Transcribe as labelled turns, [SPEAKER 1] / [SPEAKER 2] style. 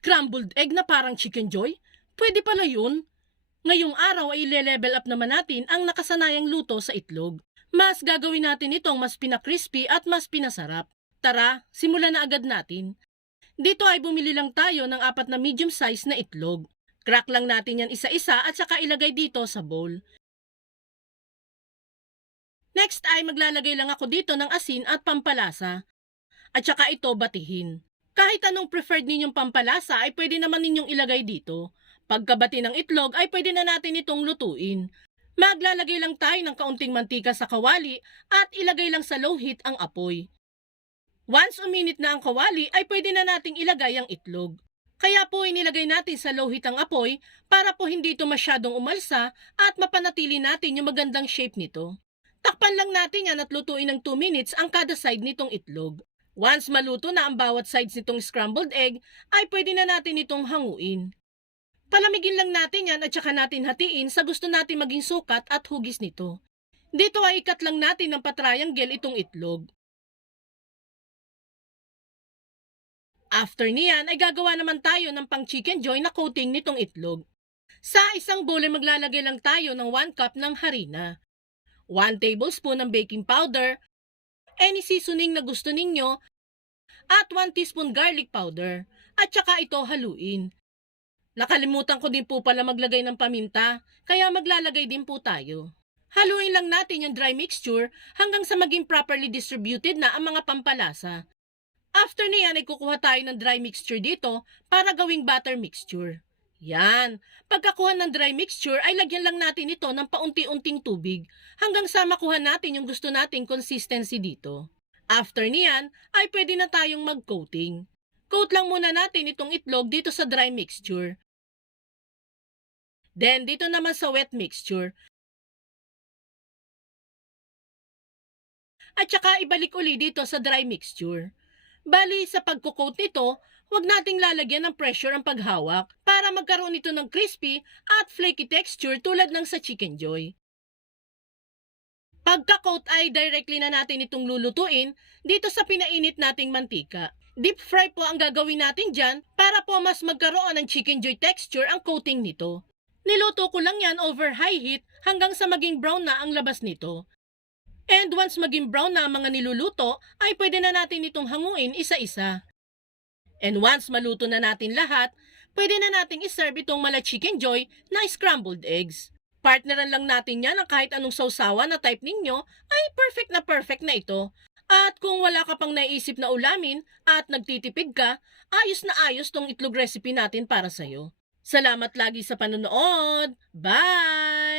[SPEAKER 1] Scrambled egg na parang chicken joy? Pwede pala yun. Ngayong araw ay ile-level up naman natin ang nakasanayang luto sa itlog. Mas gagawin natin itong mas pinakrispy at mas pinasarap. Tara, simulan na agad natin. Dito ay bumili lang tayo ng apat na medium size na itlog. Crack lang natin yan isa-isa at saka ilagay dito sa bowl. Next ay maglalagay lang ako dito ng asin at pampalasa. At saka ito batihin. Kahit anong preferred ninyong pampalasa ay pwede naman ninyong ilagay dito. Pagkabati ng itlog ay pwede na natin itong lutuin. Maglalagay lang tayo ng kaunting mantika sa kawali at ilagay lang sa low heat ang apoy. Once uminit na ang kawali ay pwede na nating ilagay ang itlog. Kaya po inilagay natin sa low heat ang apoy para po hindi ito masyadong umalsa at mapanatili natin yung magandang shape nito. Takpan lang natin yan at lutuin ng 2 minutes ang kada side nitong itlog. Once maluto na ang bawat sides nitong scrambled egg, ay pwede na natin itong hanguin. Palamigin lang natin yan at saka natin hatiin sa gusto natin maging sukat at hugis nito. Dito ay ikat lang natin ng patriangle itong itlog. After niyan ay gagawa naman tayo ng pang chicken joy na coating nitong itlog. Sa isang bowl ay maglalagay lang tayo ng 1 cup ng harina. 1 tablespoon ng baking powder, any seasoning na gusto ninyo, at 1 teaspoon garlic powder, at saka ito haluin. Nakalimutan ko din po pala maglagay ng paminta, kaya maglalagay din po tayo. Haluin lang natin yung dry mixture hanggang sa maging properly distributed na ang mga pampalasa. After niyan ay kukuha tayo ng dry mixture dito para gawing butter mixture. Yan. Pagkakuha ng dry mixture ay lagyan lang natin ito ng paunti-unting tubig hanggang sa makuha natin yung gusto nating consistency dito. After niyan ay pwede na tayong mag-coating. Coat lang muna natin itong itlog dito sa dry mixture. Then dito naman sa wet mixture. At saka ibalik uli dito sa dry mixture. Bali sa pagkukoat nito, huwag nating lalagyan ng pressure ang paghawak para magkaroon ito ng crispy at flaky texture tulad ng sa chicken joy. Pagka-coat ay directly na natin itong lulutuin dito sa pinainit nating mantika. Deep fry po ang gagawin natin dyan para po mas magkaroon ng chicken joy texture ang coating nito. Niluto ko lang yan over high heat hanggang sa maging brown na ang labas nito. And once maging brown na ang mga niluluto, ay pwede na natin itong hanguin isa-isa. And once maluto na natin lahat, pwede na nating iserve itong mala chicken joy na scrambled eggs. Partneran lang natin yan ng kahit anong sausawa na type ninyo, ay perfect na perfect na ito. At kung wala ka pang naisip na ulamin at nagtitipid ka, ayos na ayos tong itlog recipe natin para sa'yo. Salamat lagi sa panonood. Bye!